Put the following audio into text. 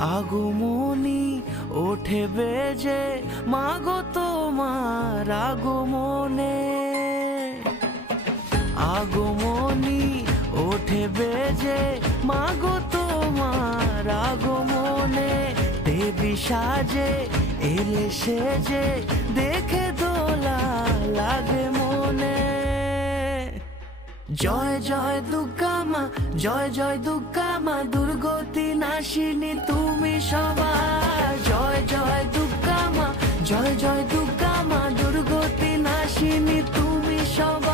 আগমনী ওঠে বেজে, মাগো তোমার আগমনে। আগমনী ওঠে বেজে, মাগো তোমার আগমনে। দেবী সাজে এলে সেজে, দেখে দোলা লাগে মনে। জয় জয় দুর্গা মা, জয় জয় দুর্গা মা, দুর্গতি নাশিনী তুমি সবার। জয় জয় দুর্গা মা, জয় জয় দুর্গা মা, দুর্গতি নাশিনী তুমি সবার।